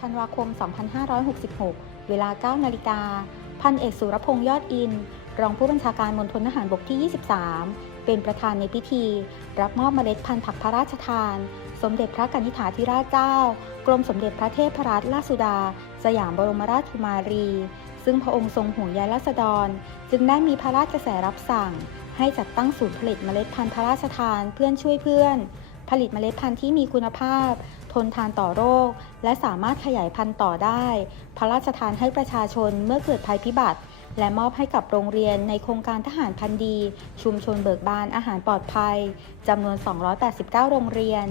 ธันวาคม 2566 เวลา 9 นาฬิกา พันเอกสุรพงษ์ยอดอิน รองผู้บัญชาการมณฑลทหารบกที่ 23 เป็นประธานในพิธี รับมอบเมล็ดพันธุ์ผักพระราชทาน สมเด็จพระกนิษฐาธิราชเจ้า กรมสมเด็จพระเทพรัตนราชสุดา สยามบรมราชกุมารี ซึ่งพระองค์ทรงห่วงใยราษฎร จึงได้มีพระราชกระแสรับสั่ง ให้จัดตั้งศูนย์ผลิตเมล็ดพันธุ์พระราชทานเพื่อนช่วยเพื่อนผลิตเมล็ดพันธุ์ที่มีคุณภาพทนทานต่อโรค และสามารถขยายพันธุ์ต่อได้ พระราชทานให้ประชาชนเมื่อเกิดภัยพิบัติ และมอบให้กับโรงเรียนในโครงการทหารพันธุ์ดี ชุมชนเบิกบานอาหารปลอดภัยจำนวน 289 โรงเรียน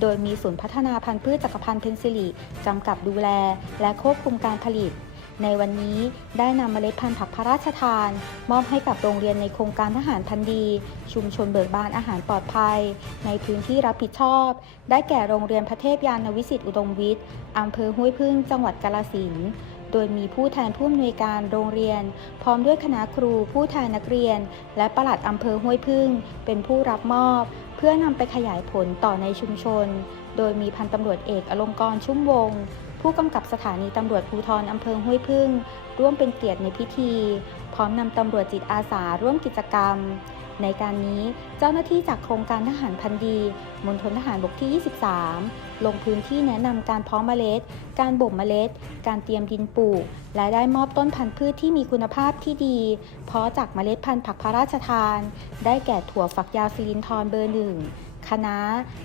โดยมีศูนย์พัฒนาพันธุ์พืชจักรพันธ์เพนซิลีจำกับดูแล และควบคุมการผลิต ในวันนี้ได้นำเมล็ดพันธุ์ผักพระราชทาน มอบให้กับโรงเรียนในโครงการทหารพันธ์ดี ชุมชนเบิกบานอาหารปลอดภัย ในพื้นที่รับผิดชอบ ได้แก่โรงเรียนพระเทพยานวิสิตอุดมวิทย์อำเภอห้วยพึ่งจังหวัดกาฬสินโดยมีผู้แทนผู้อำนวยการโรงเรียน พร้อมด้วยคณะครู ผู้แทนนักเรียน และปลัดอำเภอห้วยพึ่ง เป็นผู้รับมอบ เพื่อนำไปขยายผลต่อในชุมชน โดยมีพันตำรวจเอกอลงกรชุ่มวงศ์ ผู้กำกับสถานีตำรวจภูธรอำเภอห้วยพึ่ง ร่วมเป็นเกียรติในพิธี พร้อมนำตำรวจจิตอาสาร่วมกิจกรรม ในการนี้เจ้าหน้าที่จากโครงการทหารพันธุ์ดีมณฑลทหารบกที่ 23 ลงพื้นที่แนะนำการเพาะเมล็ด การบ่มเมล็ด การเตรียมดินปลูก และได้มอบต้นพันธุ์พืชที่มีคุณภาพที่ดี เพาะจากเมล็ดพันธุ์ผักพระราชทาน ได้แก่ถั่วฝักยาวซิลินทรเบอร์หนึ่ง คะน้า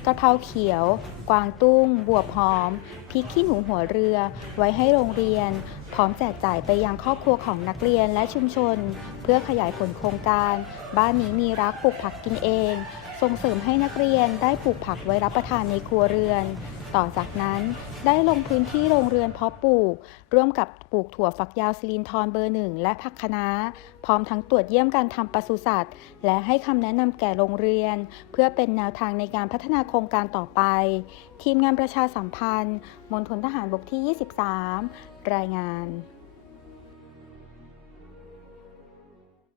กระเพราเขียว กวางตุ้ง บวบหอม พริกขี้หนูหัวเรือ ไว้ให้โรงเรียน พร้อมแจกจ่ายไปยังครอบครัวของนักเรียนและชุมชน เพื่อขยายผลโครงการ บ้านนี้มีรักปลูกผักกินเอง ส่งเสริมให้นักเรียนได้ปลูกผักไว้รับประทานในครัวเรือน ต่อจากนั้นได้ลงพื้นที่โรงเรือนเพาะปลูก ร่วมกับปลูกถั่วฝักยาวซิลินทรเบอร์หนึ่งและผักคะน้า พร้อมทั้งตรวจเยี่ยมการทำปศุสัตว์ และให้คำแนะนำแก่โรงเรียน เพื่อเป็นแนวทางในการพัฒนาโครงการต่อไป ทีมงานประชาสัมพันธ์มณฑลทหารบกที่ 23 รายงาน